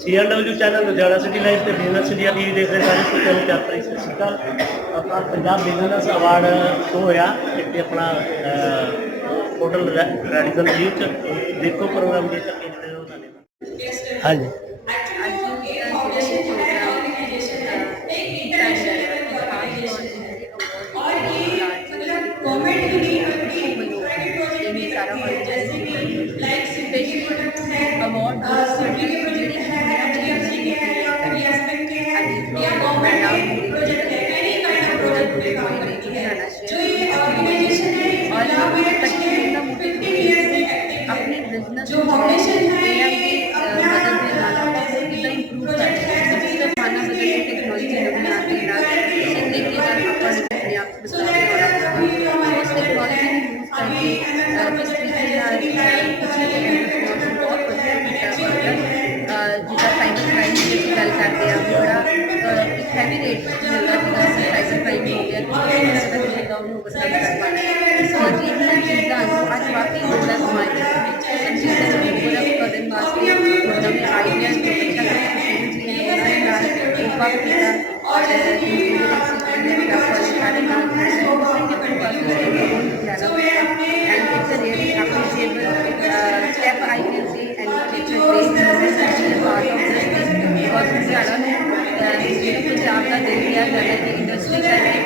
CNW channel Ludhiana city live ਤੇ business India TV ਦੇਖ ਰਹੇ ਸਾਰੇ ਸਰੋਤਿਆਂ ਨੂੰ ਪਿਆਰ ਭਰੀ ਸਤਿ ਸ਼੍ਰੀ ਅਕਾਲ। ਆਪਣਾ ਪੰਜਾਬ ਬਿਜ਼ਨਸ ਅਵਾਰਡ ਸ਼ੋ ਹੋਇਆ ਇੱਥੇ ਆਪਣਾ ਹੋਟਲ ਰੈਡੀਸਨ ਵਿਊ 'ਚ ਦੇਖੋ ਪ੍ਰੋਗਰਾਮ ਦੇ ਤੱਕ ਇੰਟਰਵਿਊ ਉਹਨਾਂ ਨੇ। ਹਾਂਜੀ अपने बिजनेस जो फाउंडेशन है मदद के नाल इतना इंप्रूव कर जिससे माना बदल के टेक्नोलॉजी नवी आती है सीखने की जब अपन अपने आप को बदलाव और उस टेक्नोलॉजी को यूज करके जिस तरीके से बहुत बढ़िया जिदा साइबर क्राइम की ਅਸੀਂ ਗੱਲ ਕਰਦੇ ਆ ਬੜਾ ਇੱਕ ਹੈਵੀ ਰੇਟ ਮਿਲਦਾ ਸੀਗਾ ਸਾਈਬਰ ਕ੍ਰਾਈਮ ਹੋ ਗਿਆ ਕਿ ਉਹਨੂੰ ਬਦਲ ਕਰਵਾਉਣਾ और जिन चीज़ों को आज वाकई होता है हमारे सब चीज़ें पूरा करने वास्ते नवे आइडिया जो बच्चा किया और it's a really appreciable step I can say and it's a great moment to be a part of this because Ludhiana ने जो पंजाब का दिल किया जाता है कि इंडस्ट्री चाहे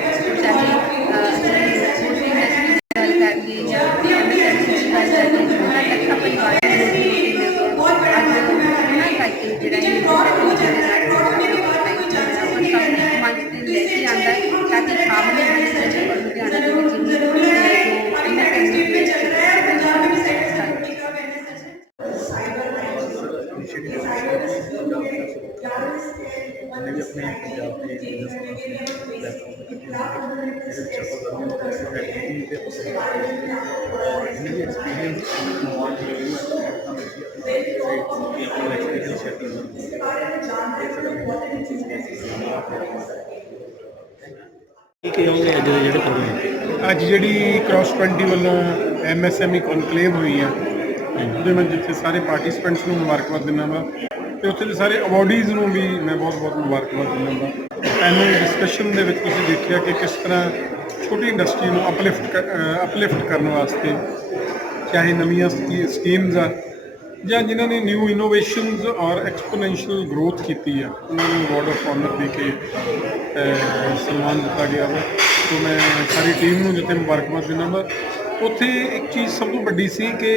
ਅੱਜ ਜਿਹੜੀ ਕ੍ਰਾਸ 20 ਵੱਲੋਂ MSME ਕਨਕਲੇਵ ਹੋਈ ਆ ਉਹਦੇ ਮੈਂ ਜਿੱਥੇ ਸਾਰੇ ਪਾਰਟਿਸਪੈਂਟਸ ਨੂੰ ਮੁਬਾਰਕਬਾਦ ਦਿੰਦਾ ਵਾ ਤੇ ਉੱਥੇ ਦੇ ਸਾਰੇ ਅਵਾਰਡੀਜ਼ ਨੂੰ ਵੀ ਮੈਂ ਬਹੁਤ ਬਹੁਤ ਮੁਬਾਰਕਬਾਦ ਦਿੰਦਾ ਵਾ। ਪੈਨਲ ਡਿਸਕਸ਼ਨ ਦੇ ਵਿੱਚ ਤੁਸੀਂ ਦੇਖਿਆ ਕਿ ਕਿਸ ਤਰ੍ਹਾਂ ਛੋਟੀ ਇੰਡਸਟਰੀ ਨੂੰ ਅਪਲਿਫਟ ਕਰਨ ਵਾਸਤੇ ਚਾਹੇ ਨਵੀਆਂ ਸਕੀਮਜ਼ ਆ ਜਾਂ ਜਿਨ੍ਹਾਂ ਨੇ ਨਿਊ ਇਨੋਵੇਸ਼ਨਜ਼ ਔਰ ਐਕਸਪੋਨੈਂਸ਼ੀਅਲ ਗਰੋਥ ਕੀਤੀ ਆ ਉਹਨਾਂ ਨੂੰ ਅਵਾਰਡ ਆਫ ਆਨਰ ਦੇ ਕੇ ਸਨਮਾਨ ਦਿੱਤਾ ਗਿਆ ਵਾ। ਸੋ ਮੈਂ ਸਾਰੀ ਟੀਮ ਨੂੰ ਜਿੱਥੇ ਮੁਬਾਰਕਬਾਦ ਦਿੰਦਾ ਵਾ। ਉੱਥੇ ਇੱਕ ਚੀਜ਼ ਸਭ ਤੋਂ ਵੱਡੀ ਸੀ ਕਿ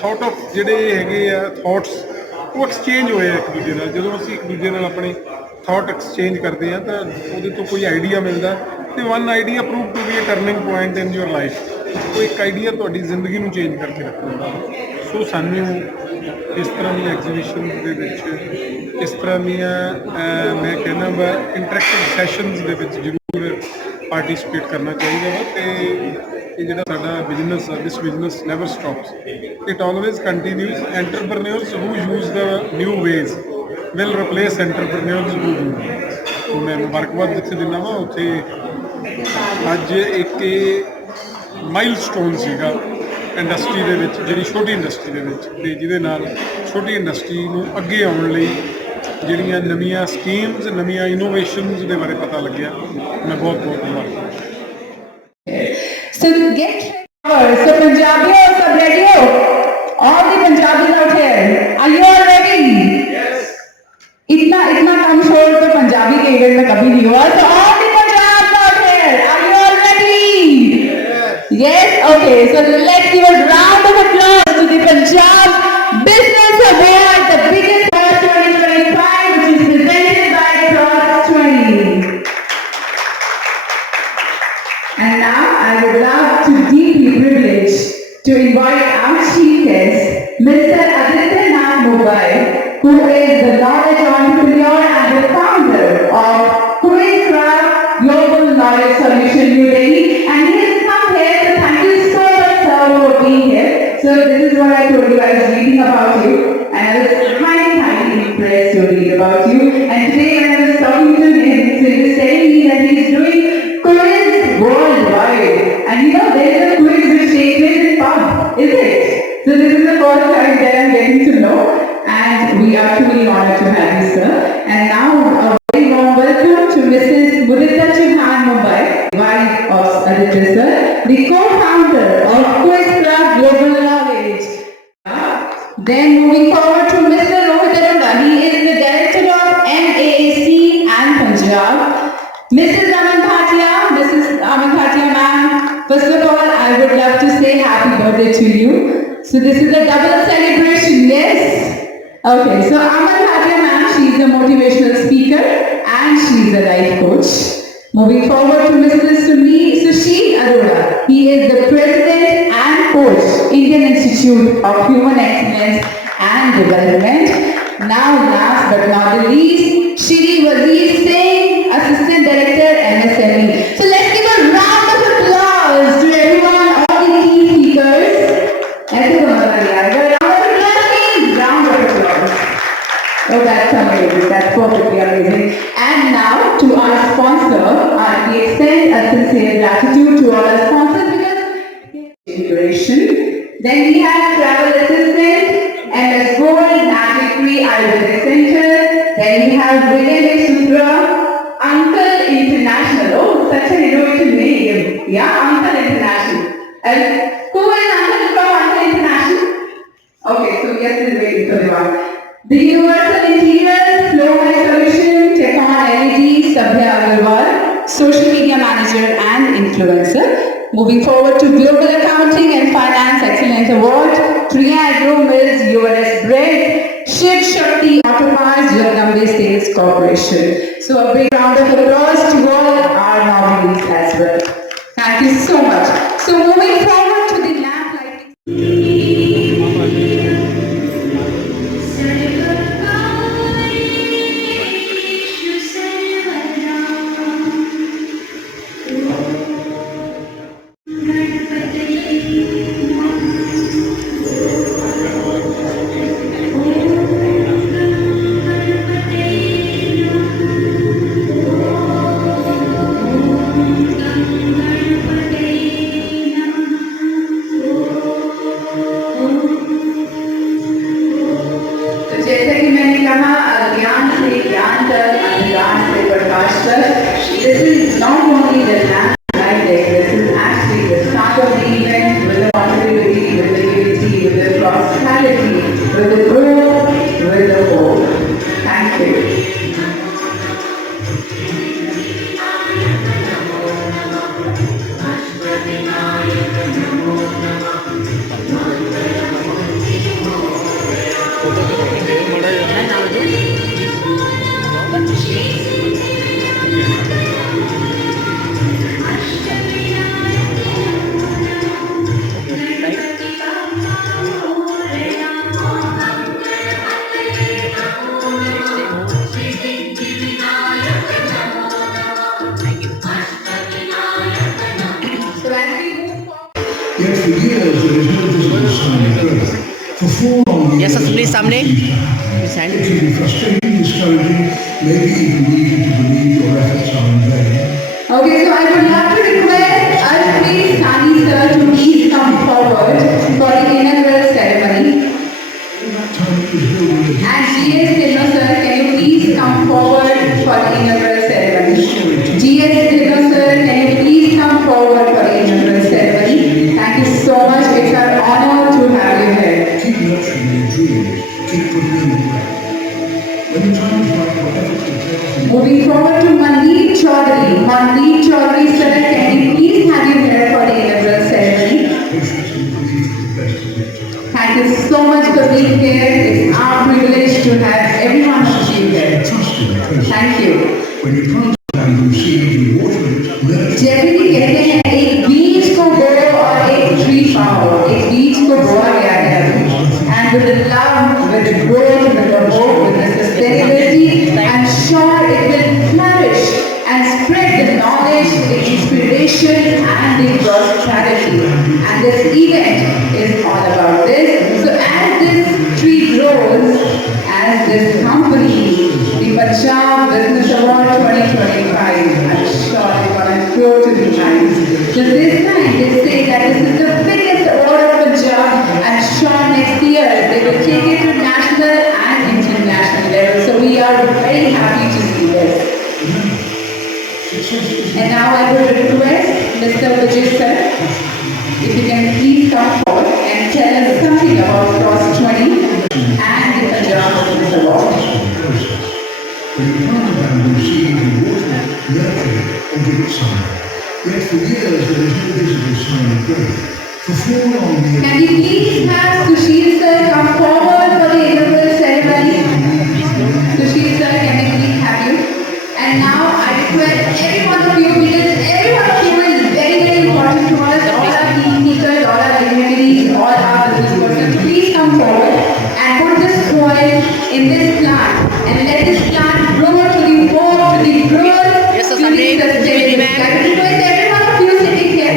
ਥਾਟ ਆਫ ਜਿਹੜੇ ਹੈਗੇ ਆ ਥਾਟਸ ਉਹ ਐਕਸਚੇਂਜ ਹੋਏ ਇੱਕ ਦੂਜੇ ਨਾਲ। ਜਦੋਂ ਅਸੀਂ ਇੱਕ ਦੂਜੇ ਨਾਲ ਆਪਣੇ ਥਾਟ ਐਕਸਚੇਂਜ ਕਰਦੇ ਹਾਂ ਤਾਂ ਉਹਦੇ ਤੋਂ ਕੋਈ ਆਈਡੀਆ ਮਿਲਦਾ ਅਤੇ one idea prove to be a turning point in your life. ਉਹ ਇੱਕ ਆਈਡੀਆ ਤੁਹਾਡੀ ਜ਼ਿੰਦਗੀ ਨੂੰ ਚੇਂਜ ਕਰਕੇ ਰੱਖਦਾ। ਸੋ ਸਾਨੂੰ ਇਸ ਤਰ੍ਹਾਂ ਦੀਆਂ ਐਗਜ਼ੀਬਿਸ਼ਨ ਦੇ ਵਿੱਚ ਇਸ ਤਰ੍ਹਾਂ ਦੀਆਂ ਮੈਂ ਕਹਿੰਦਾ ਵਾ ਇੰਟਰੈਕਟਿਵ ਸੈਸ਼ਨਸ ਦੇ ਵਿੱਚ ਜ਼ਰੂਰ ਪਾਰਟੀਸਪੇਟ ਕਰਨਾ ਚਾਹੀਦਾ ਵਾ। ਅਤੇ ਇਹ ਜਿਹੜਾ ਸਾਡਾ ਬਿਜ਼ਨਸ ਆ this business never stops it always continues. Entrepreneurs who use the new ways will replace entrepreneurs who do. So ਮੈਂ ਮੁਬਾਰਕਬਾਦ ਜਿੱਥੇ ਦਿੰਦਾ ਵਾ ਉੱਥੇ ਅੱਜ ਇੱਕ ਮਾਈਲਸਟੋਨ ਸੀਗਾ ਇੰਡਸਟਰੀ ਦੇ ਵਿੱਚ, ਜਿਹੜੀ ਛੋਟੀ ਇੰਡਸਟਰੀ ਦੇ ਵਿੱਚ, ਅਤੇ ਜਿਹਦੇ ਨਾਲ ਛੋਟੀ ਇੰਡਸਟਰੀ ਨੂੰ ਅੱਗੇ ਆਉਣ ਲਈ ਜਿਹੜੀਆਂ ਨਵੀਆਂ ਸਕੀਮਜ਼ ਨਵੀਆਂ ਇਨੋਵੇਸ਼ਨਜ਼ ਦੇ ਬਾਰੇ ਪਤਾ ਲੱਗਿਆ। ਮੈਂ ਬਹੁਤ ਬਹੁਤ ਮੁਬਾਰਕ। So get ready. So Punjabi or sub ready ho? All the Punjabis out here, are you all ready? Yes. इतना कम शोर तो पंजाबी के इवेंट में कभी नहीं हुआ। So all the Punjabis out here, are you all ready? Yes. Yes. Okay. So let's give a round of applause to the Punjab Business Award, the biggest award 2025, which is presented by Cross 20. And now I would love to deeply privileged to invite our chief guest, Mr. Aditya Nath Mumbai, who is the knowledge entrepreneur and the founder of Quizcraft Global Knowledge Solution New Delhi. And he has come here, so thank you so much, sir, for being here. So this is what I told you, I was reading about you, and I was highly impressed to read about you. And today when I was talking to him, so he was telling me that he is doing quiz worldwide. And you know, there is a quiz which takes place in pub, is it? So this is the first time that I'm getting to know. and we are truly honored to have you, sir. And now, a very warm welcome to Mrs. Mudita Chauhan Mumbai, wife of Aditya, sir, the co-founder of Quiz Club Global Knowledge. Then moving forward to Mr. Rohit Arora, he is the director of MAAC and Punjab. Mrs. Aman Bhatia ma'am, first of all, I would love to say happy birthday to you. So this is a double celebration, yes? Okay, so Aman Bhatia ma'am, she is a motivational speaker and she is a life coach. Moving forward to Mr. Sushil Arora. He is the president and coach, Indian Institute of Human Excellence and Development. Now, last but not the least, Shri Wazir Singh, assistant director, MSME. So let's give a round of applause to everyone, all the key speakers. Round of applause. Oh, that's amazing. That's perfectly amazing. And now to our sponsor, we extend a sincere gratitude to all our sponsors because inspiration. Then we have travel assistant, MS Gold, Magic Tree Ayurvedic Center. Then we have Vinay Sutra, Uncle International. Oh, such an innovative name. Yeah, Uncle International. And who is Uncle from Uncle International? Okay, so yes, we're waiting for the one. The Universal Interiors, Flow My Solution, Tech On LED, Sabya Agarwal, Social Media Manager and Influencer. Moving forward to Global Accounting and Finance Excellence Award, Triagro Mills, URS Bread, Shiv Shakti Auto Parts, Jagdambe Sales Corporation. So a big round of applause to all our nominees as well. Thank you so much. So moving forward to the lamp lighting. This is not only the lamp lighting, this is actually the start of the event with the positivity, with the unity, with the prosperity, with the growth, with the hope. Thank you. Yet for years there is no visible sign of growth. For 4 long years, Yes, sir, please, Samne. it can be frustrating, discouraging, maybe even leading to believe your efforts are in vain. Okay, so I would love to request Ashpreet Sani sir to please come forward for the inaugural ceremony. Time is building a And GS Dino sir, can you please come forward for the inaugural ceremony? GS Dino sir, can you please come forward for the inaugural ceremony? Thank you so much. It's our honor to have you here. keep nurturing your dreams, keep putting in the work. When the time is right, whatever prevails, Moving forward to Mandeep Chaudhary. Mandeep Chaudhary sir, can you please have you here for the inaugural ceremony? patience and belief is the best of it. Thank you so much for being here. It's our privilege to have everyone of you here. Trust in the process. Thank you. When you plant and you seed, you water it, nurture it. जैसे कि कहते हैं एक बीज को बो और एक ट्री पाओ, एक बीज को बोया गया है and with the love, with the growth, with the hope, with the sustainability, I'm sure it will flourish and spread the knowledge, the inspiration and the prosperity. And this event is all about this. So as this tree grows, as this company, the Punjab Business Award 2025, I'm sure it's going to grow to the heights. So this time they say that this is the biggest award of Punjab. I'm sure next year they will take it to national Brijesh sir, if you can please come forward and tell us something about Cross 20 and the Punjab Business Award. When you plant a bamboo seed, you water it, nurture it, and give it sunlight. Yet for years there is no visible sign of growth. For 4 long years... Can we please have Sushil sir come forward for the inaugural ceremony? Sushil sir, can we please have you? And now I request every one of you, because every one of you is very, very important to us, all our team speakers, all our dignitaries, all our business persons. Please come forward and put this soil in this plant and let this plant grow to the hope, to the growth, Yes, sir, to the Sandeep. sustainable. I request every one of you sitting here,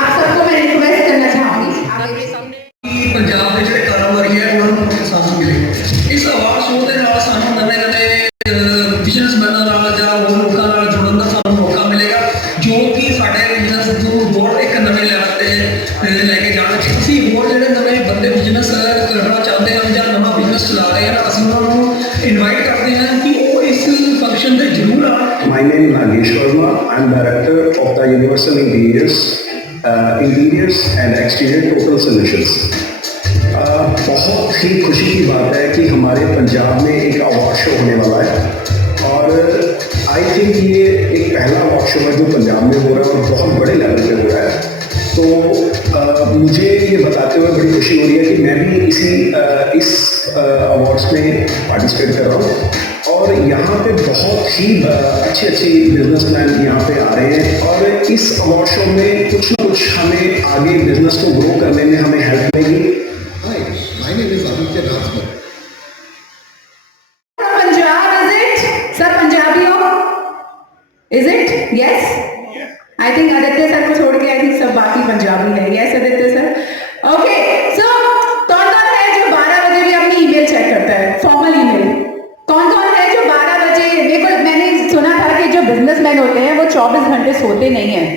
आप सबको मैं request करना चाहूँगी, आप मेरे सामने ਪੰਜਾਬ ਦੇ ਜਿਹੜੇ ਕਾਰੋਬਾਰੀ ਹੈ ਉਹਨਾਂ ਨੂੰ ਪ੍ਰੋਤਸਾਹਨ ਮਿਲੇ। ਇਸ ਅਵਾਰਡ ਸ਼ੋਅ ਦੇ ਨਾਲ ਸਾਨੂੰ ਨਵੇਂ ਬਿਜ਼ਨਸਮੈਨਾਂ ਨਾਲ ਜਾਂ ਹੋਰ ਲੋਕਾਂ ਨਾਲ ਜੁੜਨ ਦਾ ਸਾਨੂੰ ਮੌਕਾ ਮਿਲੇਗਾ, ਜੋ ਕਿ ਸਾਡੇ ਬਿਜ਼ਨਸ ਨੂੰ ਹੋਰ ਇੱਕ ਨਵੇਂ ਲੈਵਲ ਤੇ ਲੈ ਕੇ ਜਾਣਗੇ। ਅਸੀਂ ਹੋਰ ਜਿਹੜੇ ਨਵੇਂ ਬੰਦੇ ਬਿਜ਼ਨਸ ਕਰਨਾ ਚਾਹੁੰਦੇ ਹਨ ਜਾਂ ਨਵਾਂ ਬਿਜ਼ਨਸ ਚਲਾ ਰਹੇ ਹਨ, ਅਸੀਂ ਉਹਨਾਂ ਨੂੰ ਇਨਵਾਈਟ ਕਰਦੇ ਹਾਂ ਕਿ ਉਹ ਇਸ ਫੰਕਸ਼ਨ ਤੇ ਜ਼ਰੂਰ ਆਉਣ। My name is Nagesh Verma. I'm director of the Universal Interiors and Exterior Total Solutions. बहुत ही खुशी की बात है कि हमारे पंजाब में एक अवार्ड शो होने वाला है और आई थिंक ये एक पहला अवार्ड शो है जो पंजाब में हो रहा है और बहुत बड़े लेवल पे हो रहा है। तो मुझे ये बताते हुए बड़ी खुशी हो रही है कि मैं भी इस अवार्ड्स में पार्टिसिपेट कर रहा हूँ और यहाँ पे बहुत ही अच्छे बिजनेसमैन यहाँ पे आ रहे हैं और इस अवार्ड शो में कुछ ना कुछ हमें आगे बिजनेस को ग्रो करने में हमें हेल्प मिलेगी। Hi, my name is Aditya Rathmar. From Punjab, is it? Sir, Punjabi ho? Is it? Yes? I think Aditya sir को छोड़ के I think सब बाकी पंजाबी है। Yes, Aditya sir? Okay, so कौन-कौन है जो 12 बजे भी अपनी ईमेल चेक करता है? Formal email. कौन-कौन है जो 12 बजे मैंने सुना था कि जो बिजनेसमैन होते हैं वो 24 घंटे सोते नहीं हैं।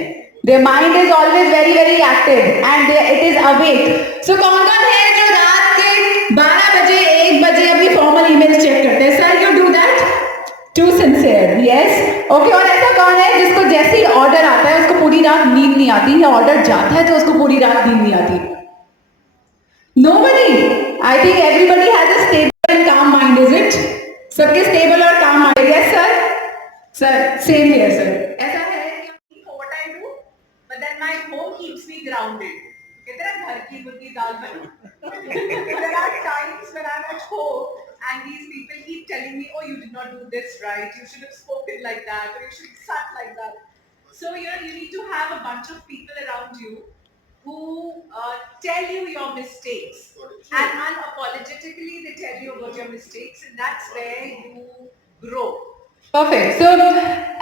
Their mind is always very, very active and it is awake. So कौन-कौन है जो रात के 12 बजे 1 बजे अपनी फॉर्मल ईमेल चेक करते हैं? Sir, you do that? Too sincere, yes? Okay, और ऐसा कौन है जिसको जैसे ही ऑर्डर आता है उसको पूरी रात नींद नहीं आती, या ऑर्डर जाता है तो उसको पूरी रात नींद नहीं आती? Nobody. I think everybody has a stable and calm mind, is it? सबके stable और calm mind. Yes, sir? Sir, same here, sir. ऐसा है कि for what I do, but then my home keeps me grounded. कहते हैं घर की मुर्गी दाल बनी. There are times when I'm at home and these people keep telling me, oh, you did not do this right, you should have spoken like that, or you should have sat like that. So you need to have a bunch of people around you who tell you your mistakes and unapologetically they tell you about your mistakes, and that's where you grow. Perfect. So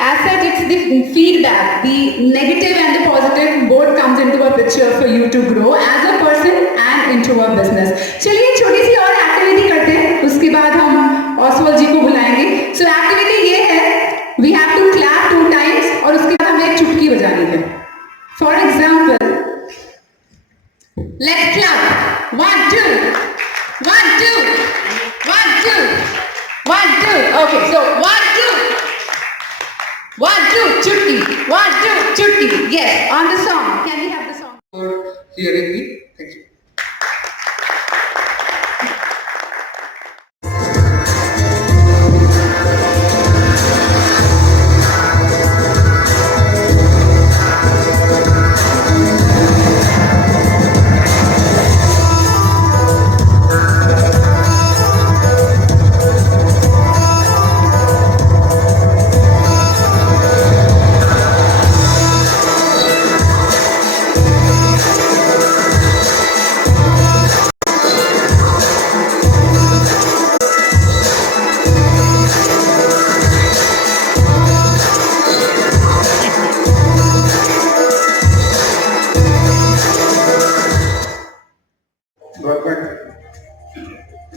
as such, it's the feedback, the negative and the positive both comes into a picture for you to grow as a person and into a business. चलिए एक छोटी सी और activity करते हैं, उसके बाद हम Oswald जी को बुलाएंगे. So एक्टिविटी ये है, we have to clap 2 times और उसके बाद हमें एक चुटकी बजानी है. For example, let's clap. 1, 2, 1, 2, 1, 2, 1, 2. Okay, so 1, 2. 1, 2, chutki. 1, 2, chutki. Yes, on the song. Can we have the song? For hearing me. Thank you.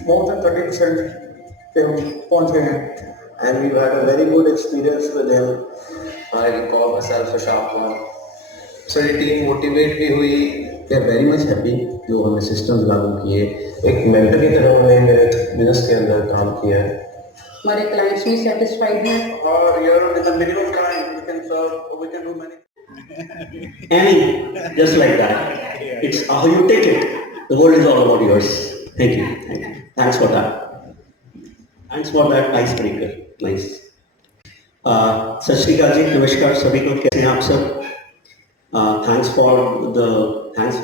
more than 30% पे हम पहुंच गए हैं. And we've had a very good experience with him. I recall myself a sharp one. सारी team motivate भी हुई. We are very much happy जो हमने सिस्टम लागू किए. एक मेंटर की तरह उन्होंने मेरे बिजनेस के अंदर काम किया है. हमारे क्लाइंट्स भी सेटिस्फाइड हैं. Here with the minimum time we can serve, we can do many. Any, just like that. It's how you take it. The world is all about yours. Thank you. Thank you. Thanks for that. Thanks for that icebreaker. Nice. सत श्री अकाल जी, नमस्कार सभी को, कैसे हैं आप सब? Thanks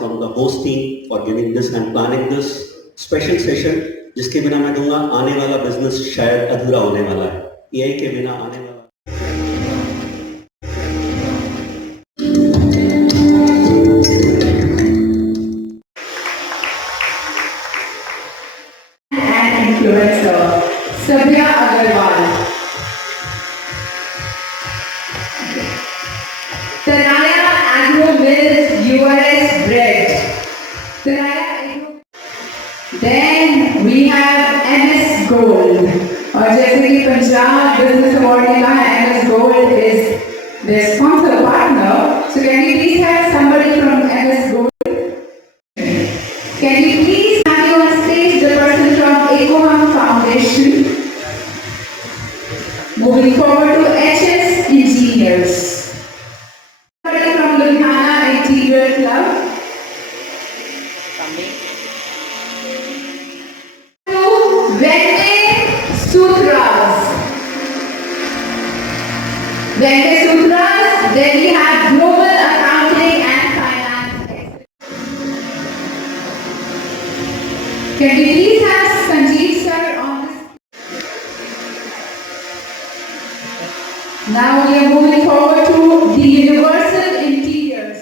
from the host team for giving this and planning this special session, जिसके बिना मैं कहूँगा आने वाला बिजनेस शायद अधूरा होने वाला है। AI के बिना आने वाला influencer Sabya Agarwal, Tanaya Agro Mills URS Bread, Tanaya Agro. Then we have MS Gold, और जैसे कि पंजाब बिजनेस अवार्ड ने कहा, MS Gold is their sponsor partner. So can you please have somebody from MS Gold? Can you please have you on stage the person from Ecoham Foundation? Moving forward to HS Engineers. Somebody from Ludhiana Interior Club. To Vende Sutras. Vende Sutras. Then we have Global Accounting and Finance. Can we please have Sanjeev sir on this? Now we are moving forward to the Universal Interiors.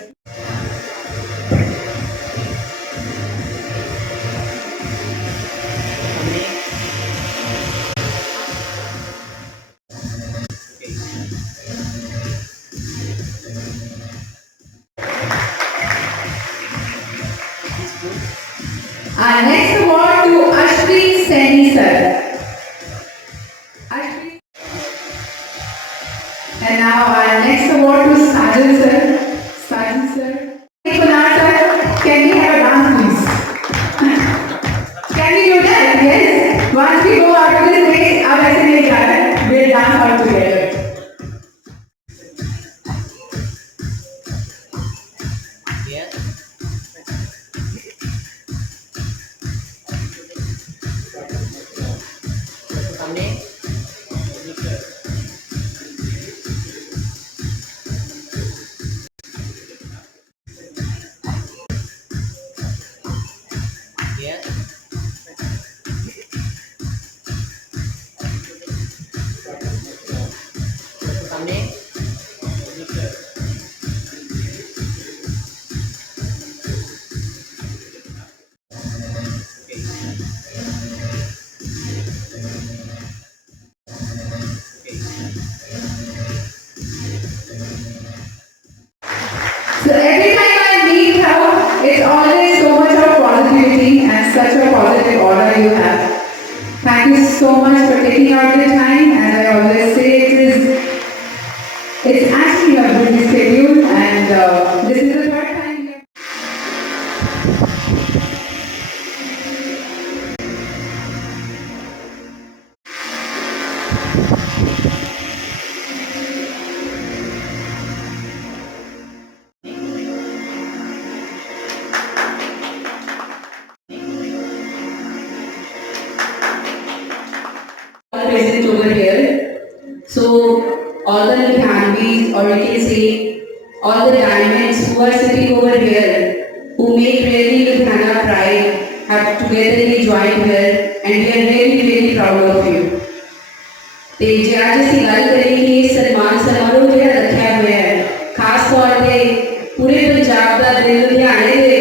Our next award to Ashpreet Saini sir. Ashpreet. And now our next award to Sajan sir. Sajan sir. Kunar sir, can we have a dance please? Can we do that? Yes. Once we go out of this stage, अब ऐसे नहीं जाना है. We'll dance out together. So every time I meet her, it's always so much of positivity and such a positive aura you have. Thank you so much for taking out the time. As I always say, it's actually a busy schedule, and this is the third time we have. Present over here. So all the Ludhianvis, or you can say all the diamonds who are sitting over here, who make really Ludhiana pride, have togetherly joined here, and we are really really proud of you. ਤੇ ਜੇ ਅੱਜ ਅਸੀਂ ਗੱਲ ਕਰੀਏ ਕਿ ਸਨਮਾਨ ਸਮਾਰੋਹ ਜਿਹੜਾ ਰੱਖਿਆ ਹੋਇਆ ਹੈ, ਖਾਸ ਤੌਰ ਤੇ ਪੂਰੇ ਪੰਜਾਬ ਦਾ ਦਿਲ ਲੁਧਿਆਣੇ ਦੇ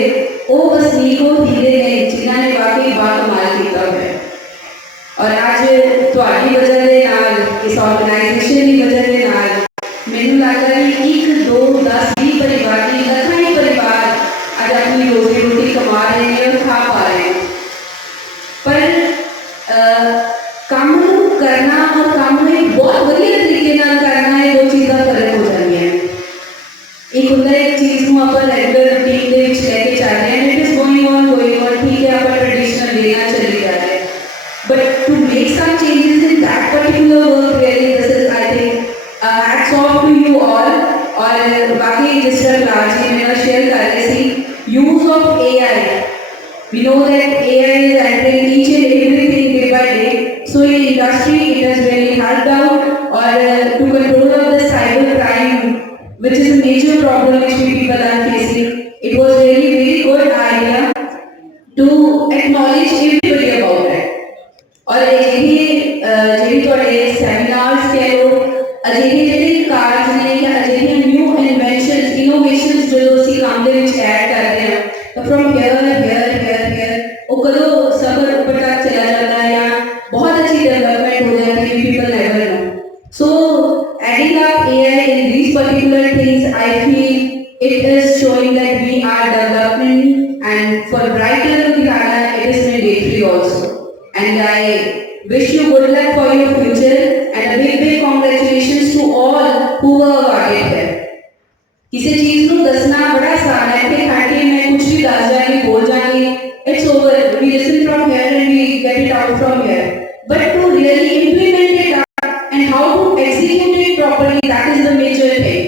ਉਹ ਵਸਨੀਕ ਉਹ ਹੀਰੇ ਨੇ ਜਿਨ੍ਹਾਂ ਨੇ ਵਾਕਈ ਬਾਕਮਾਲ ਕੀਤਾ ਹੋਇਆ ਹੈ। और आज ਤੁਹਾਡੀ ਵਜ੍ਹਾ ਦੇ ਨਾਲ ਇਸ ਆਰਗੇਨਾਈਜੇਸ਼ਨ ਦੀ ਵਜ੍ਹਾ ਦੇ ਨਾਲ ਮੈਨੂੰ ਲੱਗਦਾ ਹੈ ਕਿ 1 2 10 20 ਪਰਿਵਾਰ ਦੀ ਲੱਖਾਂ ਹੀ ਪਰਿਵਾਰ ਅੱਜ ਆਪਣੀ ਰੋਜ਼ੀ ਰੋਟੀ ਕਮਾ ਰਹੇ ਨੇ ਔਰ ਖਾ ਪਾ ਰਹੇ ਨੇ। ਪਰ ਕੰਮ ਨੂੰ ਕਰਨਾ ਔਰ ਕੰਮ ਨੂੰ ਇੱਕ ਬਹੁਤ ਵਧੀਆ ਤਰੀਕੇ ਨਾਲ ਕਰਨਾ ਇਹ ਦੋ ਚੀਜ਼ਾਂ ਫਰਕ ਹੋ ਜਾਂਦੀਆਂ ਨੇ। ਇੱਕ ਹੁੰਦਾ ਇੱਕ ਚੀਜ਼ ਨੂੰ ਆਪਾਂ ਰੈਗੂਲਰ ਰੂਟੀਨ ਦੇ ਵਿੱਚ ਲੈ ਕੇ ਚੱਲ ਰਹੇ ਹਾਂ, it is going on We know that AI is entering each and everything day by day. So in industry, it has really helped out or to control of the cyber crime, which is a major problem which we people are facing. It was really very good idea to acknowledge everybody about it. और ਜਿਹੜੀ ਤੁਹਾਡੇ seminars ਕਹਿ ਲਓ ਅਜਿਹੇ ਜਿਹੜੇ ਕਾਰਜ ਨੇ ਜਾਂ ਅਜਿਹੇ ਨਿਊ ਇਨੋਵੇਸ਼ਨਸ ਜਦੋਂ ਅਸੀਂ ਕੰਮ ਦੇ ਵਿੱਚ ਐਡ ਕਰਦੇ ਹਾਂ ਤਾਂ ਫਰੋਮ ਹੇਅਰ ਉਹ ਕਦੋਂ ਸਫਰ ਉੱਪਰ ਤੱਕ ਚਲਾ ਜਾਂਦਾ ਹੈ ਜਾਂ ਬਹੁਤ ਅੱਛੀ ਡਿਵੈਲਪਮੈਂਟ ਹੋ ਜਾਂਦੀ ਹੈ people never know so adding up AI in these particular things I feel it is showing that we are developing and for brighter Ludhiana it is mandatory also. And I wish you good luck for your future and a big congratulations to all who were awarded here. किसी चीज को दसना बड़ा आसान है कि खाके मैं कुछ भी दस जाएंगे बोल जाएंगे it's over we listen from here and we get it out from here but to really implement it and how to execute it properly that is the major thing.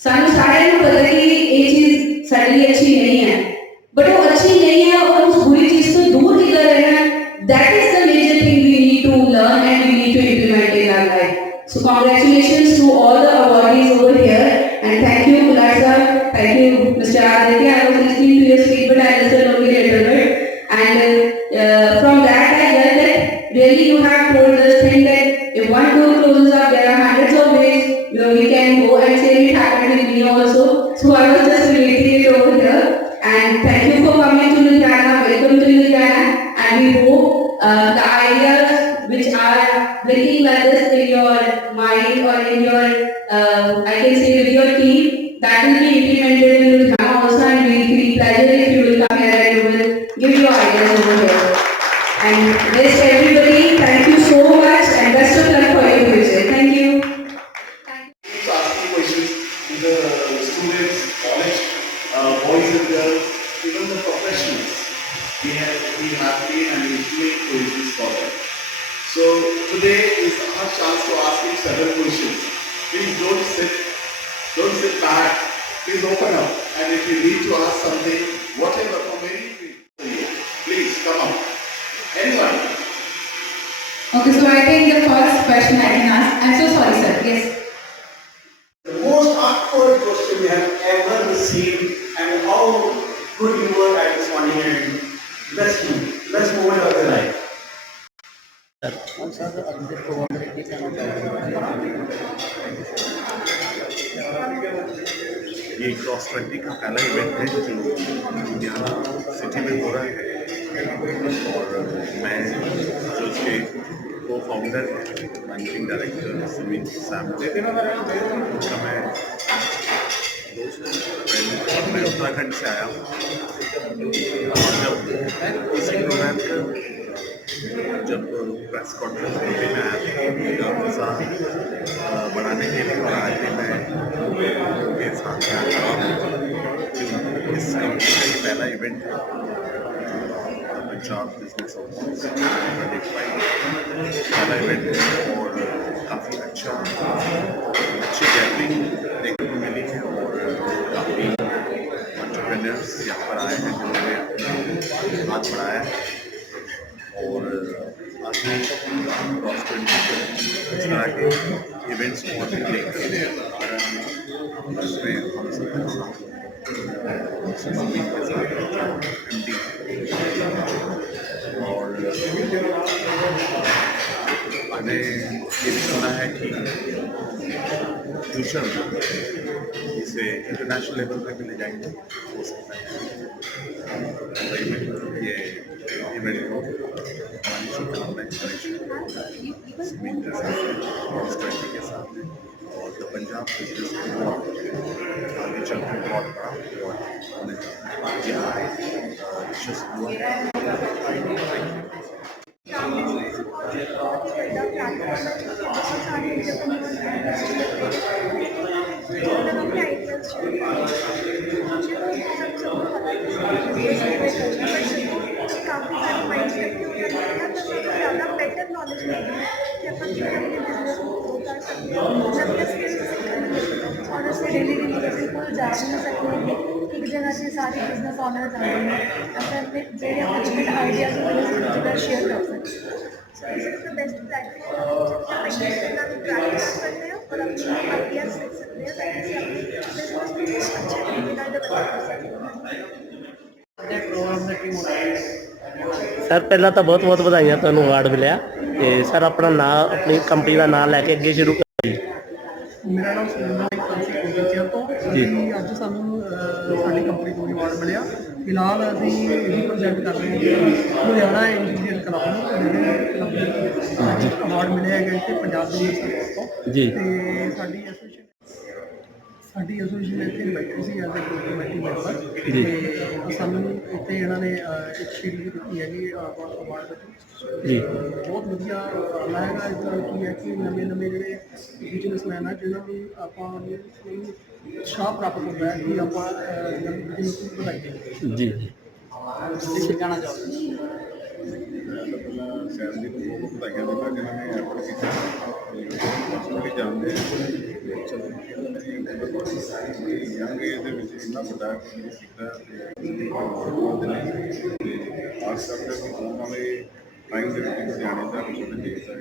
सानू सारे को पता कि ये चीज सारे लिए अच्छी नहीं है but वो अच्छी नहीं है और उस बुरी चीज से दूर किधर रहना that is the major thing we need to learn and we need to implement in our life. So congratulations to all the awardees over here and thank you Kulad sir, thank you Mr. Aditya. I was listening to your speech but I listened only a little bit and from that I learned that really you have told us thing that if one door closes up there are hundreds of ways where we can go and say it happened with me also. So I was just relating it over here and thank you for coming to Ludhiana, welcome to Ludhiana and we hope the ideas which are blinking like this in your mind or in your, I can say with your team, that will be implemented in Ludhiana also and we feel pleasure if you will come here and you will give your ideas over here. And rest everybody, thank you so much and best of luck for your future. Thank you. Keep asking questions to the students, college, boys and girls, even the professionals. We have been and we doing quizzes for them. So today is our chance to ask him several questions. Please don't sit back. Please open up. And if you need to ask something, whatever from any field, please come up. Anyone? Okay, so I think the first question I can ask. I'm so sorry, sir. Yes. The most awkward question we have ever received and how good you were at responding and best moment of your life. ये cross 20 का पहला event है जो Ludhiana city में हो रहा है और मैं जो उसके को founder managing director Sumit Sam उनका मैं दोस्त मैं उत्तराखंड से आया हूँ और जब इसी प्रोग्राम का जब प्रेस कॉन्फ्रेंस में मैं आया था बढ़ाने के लिए और आज भी मैं उनके साथ इस कंपनी का ये पहला इवेंट है पंजाब बिजनेस अवार्ड्स पहला इवेंट है और काफ़ी अच्छी गैदरिंग देखने को मिली है और काफ़ी एंटरप्रेन्योर्स यहाँ पर आए हैं जिन्होंने अपना हाथ बढ़ाया है और आगे क्रॉस 20 इस तरह के इवेंट्स को और भी देखते हैं उसमें हम सब के साथ MD और मैंने ये भी सुना है कि फ्यूचर में इसे इंटरनेशनल लेवल पे भी ले जाएंगे हो सकता है ये इवेंट को हमारी शुभकामनाएं सुमित के साथ के साथ और द पंजाब बिजनेस अवार्ड आगे चल कर बहुत बड़ा अवार्ड होने जा रहा है विशेष हुआ काफ़ी सारे माइंड सेट के ऊपर लेना तो ज़्यादा बेटर नॉलेज लेना कि अपन अपने बिजनेस को ग्रो कर सकते हैं और उसे डेली बेसिस पर जा नहीं सकते हैं एक जगह से सारे बिजनेस ऑनर जाते हैं अपने जेडे कुछ भी आइडियाज जगह शेयर कर सकते हैं। So this is the best platform जिसमें हम प्रैक्टिस करते हैं और अपने आइडियाज सीख सकते हैं ताकि अपने बिजनेस को अच्छे तरीके से डेवलप कर सकते हैं। ਸਰ ਪਹਿਲਾਂ ਤਾਂ ਬਹੁਤ ਬਹੁਤ ਵਧਾਈਆਂ, ਤੁਹਾਨੂੰ ਅਵਾਰਡ ਮਿਲਿਆ। ਤੇ ਸਰ ਆਪਣਾ ਨਾਂ, ਆਪਣੀ ਕੰਪਨੀ ਦਾ ਨਾਂ ਲੈ ਕੇ ਅੱਗੇ ਸ਼ੁਰੂ ਕਰੀਏ। ਮੇਰਾ ਨਾਮ ਸੁਰਿੰਦਰ ਕੰਸੀ ਕੋਚਰ ਤੋਂ ਜੀ। ਅੱਜ ਸਾਨੂੰ ਸਾਡੀ ਕੰਪਨੀ ਤੋਂ ਅਵਾਰਡ ਮਿਲਿਆ। ਫਿਲਹਾਲ ਅਸੀਂ ਇਹ ਪ੍ਰੋਜੈਕਟ ਕਰ ਰਹੇ ਹਾਂ ਲੁਧਿਆਣਾ ਇੰਜੀਨੀਅਰ ਕਲੱਬ ਨੂੰ, ਜਿਹੜੇ ਅਵਾਰਡ ਮਿਲਿਆ ਹੈਗਾ ਇੱਥੇ ਪੰਜਾਬ ਦੇ ਤੋਂ ਜੀ। ਤੇ ਸਾਡੀ ਐਸੋਸੀਏਸ਼ਨ ਇੱਥੇ ਬੈਠੀ ਸੀ ਐਜ਼ ਏ ਕਮੇਟੀ ਮੈਂਬਰ, ਤੇ ਸਾਨੂੰ ਇੱਥੇ ਇਹਨਾਂ ਨੇ ਇੱਕ ਸ਼ੀਟ ਵੀ ਦਿੱਤੀ ਹੈਗੀ ਅਵਾਰਡ ਵਿੱਚ ਜੀ। ਬਹੁਤ ਵਧੀਆ ਲਾਏਗਾ ਇਸ ਤਰ੍ਹਾਂ ਕੀ ਹੈ ਕਿ ਨਵੇਂ ਜਿਹੜੇ ਬਿਜ਼ਨਸਮੈਨ ਆ ਜਿਹਨਾਂ ਨੂੰ ਆਪਾਂ ਨੂੰ ਸ਼ਾਪ ਪ੍ਰਾਪਤ ਹੁੰਦਾ ਹੈ ਕਿ ਆਪਾਂ ਬਿਜ਼ਨਸ ਨੂੰ ਵਧਾਈਏ ਜੀ। ਤੁਸੀਂ ਕਹਿਣਾ ਚਾਹੋਗੇ? ਸੈਲਰੀ ਨੂੰ ਬਹੁਤ ਵਧਾਈਆਂ ਦਿੰਦਾ ਜਿਨ੍ਹਾਂ ਨੇ ਐਫਰਟ ਕੀਤਾ ਵੀ ਜਾਣਦੇ ਯੰਗ ਏਜ ਦੇ ਵਿੱਚ ਇੰਨਾ ਵੱਡਾ ਕੀਤਾ ਆਸ ਕਰਦੇ ਕਿ ਆਉਣ ਵਾਲੇ ਟਾਈਮ ਦੇ ਵਿੱਚ ਲੁਧਿਆਣੇ ਦਾ ਸਾਡੇ ਦੇਸ਼ ਦਾ।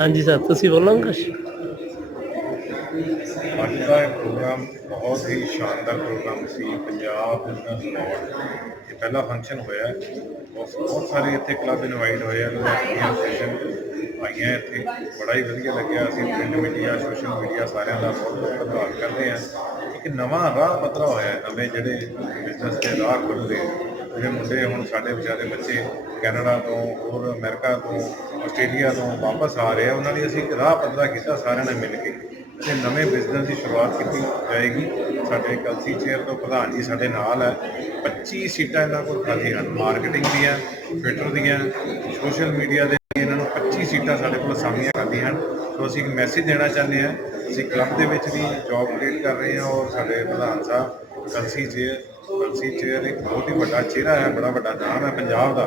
ਹਾਂਜੀ ਸਰ, ਤੁਸੀਂ ਬੋਲੋਗੇ ਕੁਛ? ਅੱਜ ਦਾ ਇਹ ਪ੍ਰੋਗਰਾਮ ਬਹੁਤ ਹੀ ਸ਼ਾਨਦਾਰ ਪ੍ਰੋਗਰਾਮ ਸੀ। ਪੰਜਾਬ ਬਿਜ਼ਨਸ ਅਵਾਰਡ ਇਹ ਪਹਿਲਾ ਫੰਕਸ਼ਨ ਹੋਇਆ। ਬਹੁਤ ਸਾਰੇ ਇੱਥੇ ਕਲੱਬ ਇਨਵਾਈਟ ਹੋਏ ਆ, ਐਸੋਸੀਏਸ਼ਨ ਆਈਆਂ ਇੱਥੇ, ਬੜਾ ਹੀ ਵਧੀਆ ਲੱਗਿਆ। ਅਸੀਂ ਪ੍ਰਿੰਟ ਮੀਡੀਆ, ਸੋਸ਼ਲ ਮੀਡੀਆ ਸਾਰਿਆਂ ਦਾ ਬਹੁਤ ਬਹੁਤ ਧੰਨਵਾਦ ਕਰਦੇ ਹਾਂ। ਇੱਕ ਨਵਾਂ ਰਾਹ ਪੱਧਰਾ ਹੋਇਆ, ਨਵੇਂ ਜਿਹੜੇ ਬਿਜ਼ਨਸ ਦੇ ਰਾਹ ਖੁੱਲ੍ਹਦੇ, ਜਿਹੜੇ ਮੁੰਡੇ ਹੁਣ ਸਾਡੇ ਵਿਚਾਰੇ ਬੱਚੇ ਕੈਨੇਡਾ ਤੋਂ, ਹੋਰ ਅਮਰੀਕਾ ਤੋਂ, ਆਸਟ੍ਰੇਲੀਆ ਤੋਂ ਵਾਪਸ ਆ ਰਹੇ ਆ, ਉਹਨਾਂ ਲਈ ਅਸੀਂ ਇੱਕ ਰਾਹ ਪੱਧਰਾ ਕੀਤਾ ਸਾਰਿਆਂ ਨੇ ਮਿਲ ਕੇ ਤੇ ਨਵੇਂ ਬਿਜ਼ਨਸ ਦੀ ਸ਼ੁਰੂਆਤ ਕੀਤੀ ਜਾਏਗੀ। ਸਾਡੇ ਕਲਸੀ ਚੇਅਰ ਤੋਂ ਪ੍ਰਧਾਨ ਜੀ ਸਾਡੇ ਨਾਲ ਹੈ। 25 ਸੀਟਾਂ ਇਹਨਾਂ ਕੋਲ ਖਾਲੀ ਹਨ, ਮਾਰਕੀਟਿੰਗ ਦੀਆਂ, ਟਵਿੱਟਰ ਦੀਆਂ, ਸੋਸ਼ਲ ਮੀਡੀਆ ਦੇ। ਇਹਨਾਂ ਨੂੰ 25 ਸੀਟਾਂ ਸਾਡੇ ਕੋਲ ਸਾਹਮਣੇ ਖਾਲੀ ਹਨ। ਸੋ ਅਸੀਂ ਇੱਕ ਮੈਸੇਜ ਦੇਣਾ ਚਾਹੁੰਦੇ ਹਾਂ, ਅਸੀਂ ਕਲੱਬ ਦੇ ਵਿੱਚ ਵੀ ਜੋਬ ਕ੍ਰੀਏਟ ਕਰ ਰਹੇ ਹਾਂ ਔਰ ਸਾਡੇ ਪ੍ਰਧਾਨ ਸਾਹਿਬ ਕਲਸੀ ਚੇਅਰ ਇੱਕ ਬਹੁਤ ਹੀ ਵੱਡਾ ਚਿਹਰਾ ਹੈ, ਬੜਾ ਵੱਡਾ ਨਾਮ ਹੈ ਪੰਜਾਬ ਦਾ,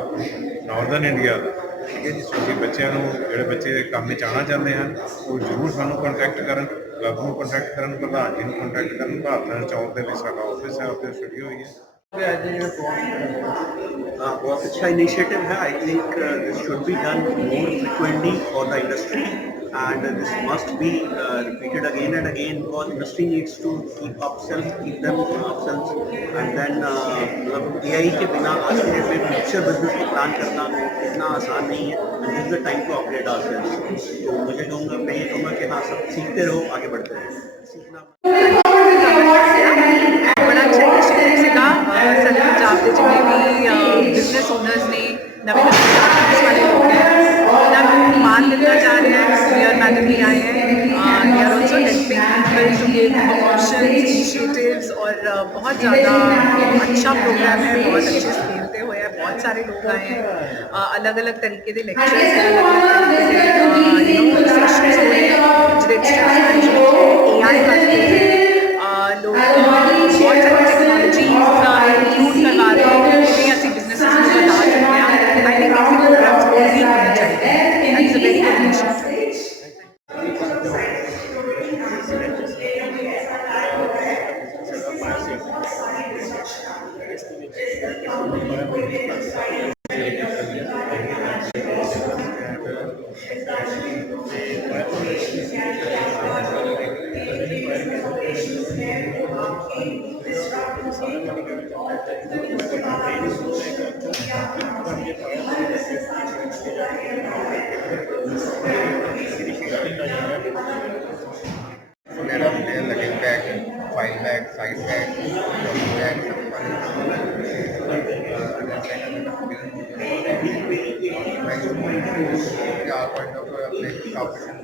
ਨਾਰਦਰਨ ਇੰਡੀਆ ਦਾ। ਠੀਕ ਹੈ ਜੀ। ਸੋ ਅਸੀਂ ਬੱਚਿਆਂ ਨੂੰ, ਜਿਹੜੇ ਬੱਚੇ ਕੰਮ ਵਿੱਚ ਆਉਣਾ ਚਾਹੁੰਦੇ ਹਨ, ਉਹ ਜ਼ਰੂਰ ਸਾਨੂੰ ਕੰਟੈਕਟ ਕਰਨ, ਕਲੱਬ ਨੂੰ ਕੰਟੈਕਟ ਕਰਨ, ਪ੍ਰਧਾਨ ਜੀ ਨੂੰ ਕੰਟੈਕਟ ਕਰਨ। ਭਾਰਤ ਚੌਂਕ ਦੇ ਵਿੱਚ ਸਾਡਾ ਆਫਿਸ ਹੈ, ਉੱਥੇ ਸਟੂਡੀਓ ਹੋਈ ਹੈ। बहुत अच्छा इनिशिएटिव है। I think this should be done more frequently for the industry and this must be repeated again and again because industry needs to keep them upsells and then AI के बिना आज के date में future business को plan करना इतना आसान नहीं है। This is the time to upgrade ourselves. तो मैं ये कहूँगा कि हाँ, सब सीखते रहो, आगे बढ़ते रहो। बड़ा अच्छा इनिशिएटिव सीगा सर पंजाब के जितने भी बिजनेस ओनर्स ने नवे वाले लोग हैं उन्होंने मान दिया जा रहा है। वी आर मैडमली आए हैं, we are also helping to give promotions, initiatives और बहुत ज़्यादा अच्छा प्रोग्राम है, बहुत अच्छे से खेलते हुए हैं। बहुत सारे लोग आए हैं, अलग अलग तरीके के लेक्चर्स हैं, अलग अलग सेशंस हो रहे हैं, AI करते हैं लोग, बहुत सारी टेक्नोलॉजी इंक्लूड करवा रहे हैं जितने ऐसी बिजनेसेस को बता चुके हैं। आई थिंक ऐसे प्रोग्राम्स को भी होने चाहिए। That is a very good initiative. Luggage bag, file bag, side bag, point of अपने कॉपरेशन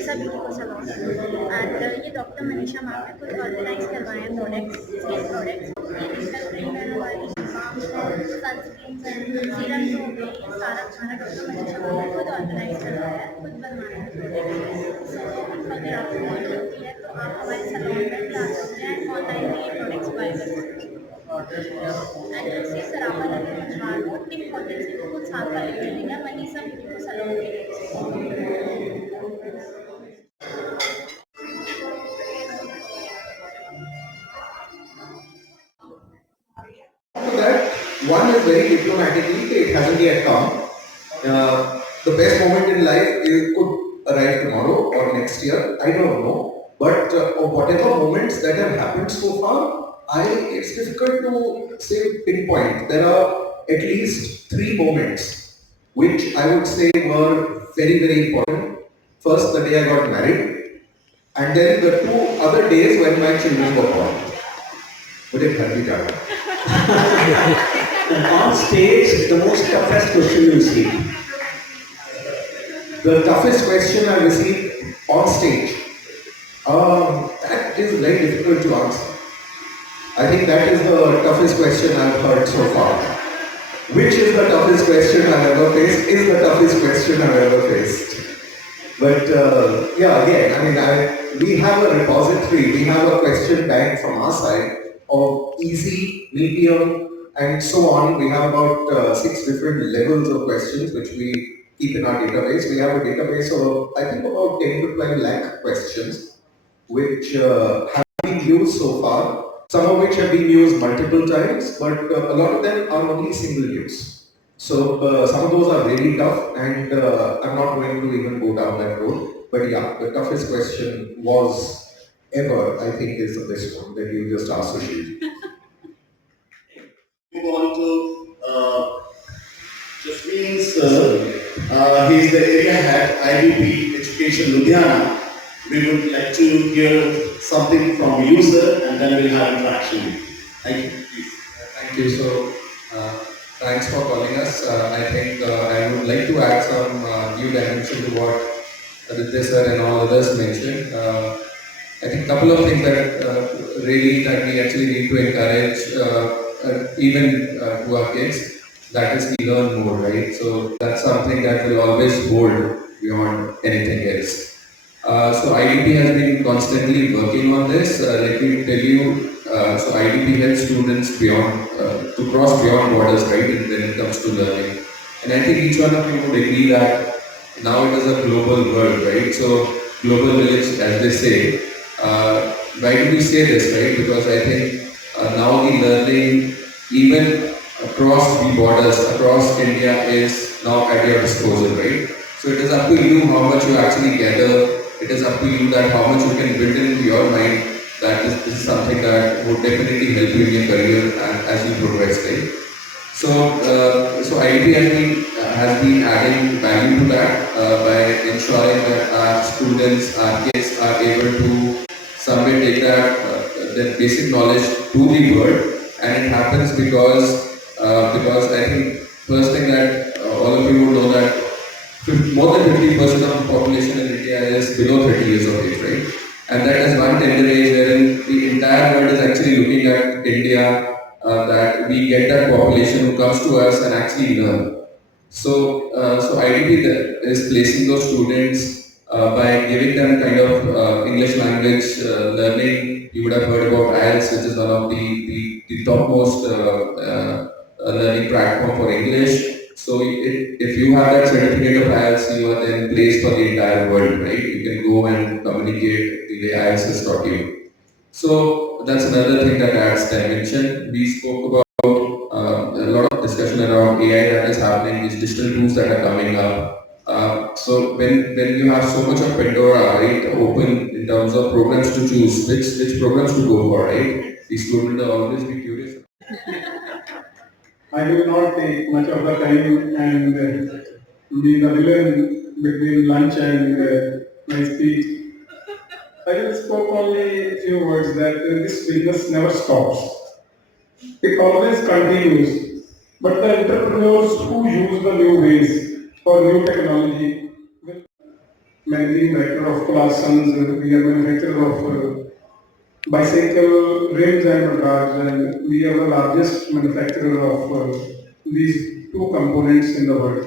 सभी को सलाम एंड ये डॉक्टर मनीषा मैम ने खुद ऑर्गेनाइज करवाए हैं products, skin products, sunscreen, serum हो गई, सारा खाना डॉक्टर मनीषा मैम ने खुद ऑर्गेनाइज करवाया है, खुद बनवाया है प्रोडक्ट। सो अगर आपको नीड होती है तो आप हमारे सलून में जा सकते हैं, ऑनलाइन भी ये प्रोडक्ट्स बाय कर सकते हैं। ड्रेस वगैरह And see, Saravanan and Bihar, what importance is वो साथ वाले करने का मनी सब को सलाम After that, one is very diplomatically, it hasn't yet come. The best moment in life could arrive tomorrow or next year, I don't know. But whatever moments that have happened so far, it's difficult to say pinpoint. There are at least 3 moments which I would say were very, very important. First, the day I got married, and then the 2 other days when my children were born. मुझे घर भी जाना On stage, the most toughest question you see. The toughest question I received on stage. That is very difficult to answer. I think that is the toughest question I've heard so far. Which is the toughest question I've ever faced? Is the toughest question I've ever faced. But yeah, again, I mean, we have a repository, we have a question bank from our side of easy, medium, and so on. We have about 6 different levels of questions which we keep in our database. We have a database of, I think, about 10 to 12 lakh questions which have been used so far. Some of which have been used multiple times, but a lot of them are only single use. So some of those are really tough, and I'm not going to even go down that road. But yeah, the toughest question was ever, I think, is this one that you just asked, Sushil. Move on to Jasmeen's he is the area head, IDP Education Ludhiana. We would like to hear something from you, sir, and then we'll have interaction. Thank you. Please. Thank you. So, thanks for calling us. I think I would like to add some new dimension to what Aditya sir and all others mentioned. I think a couple of things that that we actually need to encourage even to our kids, that is we learn more, right? So that's something that will always hold beyond anything else. So IDP has been constantly working on this. Let me tell you, so IDP helps students beyond, to cross beyond borders, right, when it comes to learning. And I think each one of you would agree that now it is a global world, right? So global village, as they say. Why do we say this, right? Because I think now the learning, even across the borders, across India, is now at your disposal, right? So it is up to you how much you actually gather. It is up to you that how much you can build into your mind that this is something that would definitely help you in your career as you progress, right? So IDP has been adding value to that by ensuring that our students, our kids are able to somewhere take that basic knowledge to the world, and it happens because I think first thing that all of you would know that more than 50% of the population in India is below 30 years of age, right? And that is one tender age wherein the entire world is actually looking at India, that we get that population who comes to us and actually learn. So IDP is placing those students by giving them kind of English language learning. You would have heard about IELTS, which is one of the topmost learning platform for English. So if you have that certificate of IELTS, you are then placed for the entire world, right? You can go and communicate the way IELTS is taught you. So that's another thing that adds dimension. We spoke about a lot of discussion around AI that is happening, these digital tools that are coming up. So when you have so much of Pandora, right, open in terms of programs to choose, which programs to go for, right? The student will always be curious. I will not take much of the time and be the villain between lunch and my speech. I will spoke only a few words that this business never stops. It always continues. But the entrepreneurs who use the new ways or new technology, managing director of Classons, we are manufacturer of bicycle rims and rods, and we are the largest manufacturer of these 2 components in the world.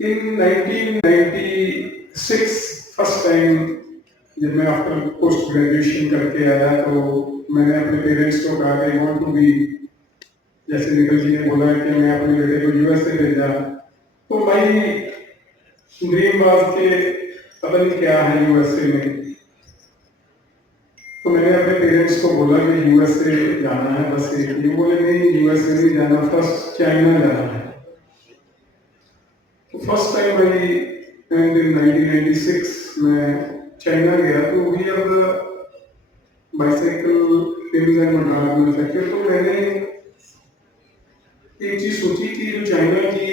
In 1996, first time जब मैं after post graduation करके आया तो मैंने अपने parents को कहा कि आई वांट टू बी, जैसे निखिल जी ने बोला कि मैं अपने बेटे को यूएसए भेजा, तो माई ड्रीम वाज के पता नहीं क्या है यूएसए में। तो मैंने अपने पेरेंट्स को बोला कि यूएसए जाना है, बस एक ही। बोले नहीं यूएसए नहीं जाना, फर्स्ट चाइना जाना है। तो first time I and in 1996 में चाइना गया, तो we have bicycle rims and mudguard manufacture. तो मैंने एक चीज सोची कि जो चाइना की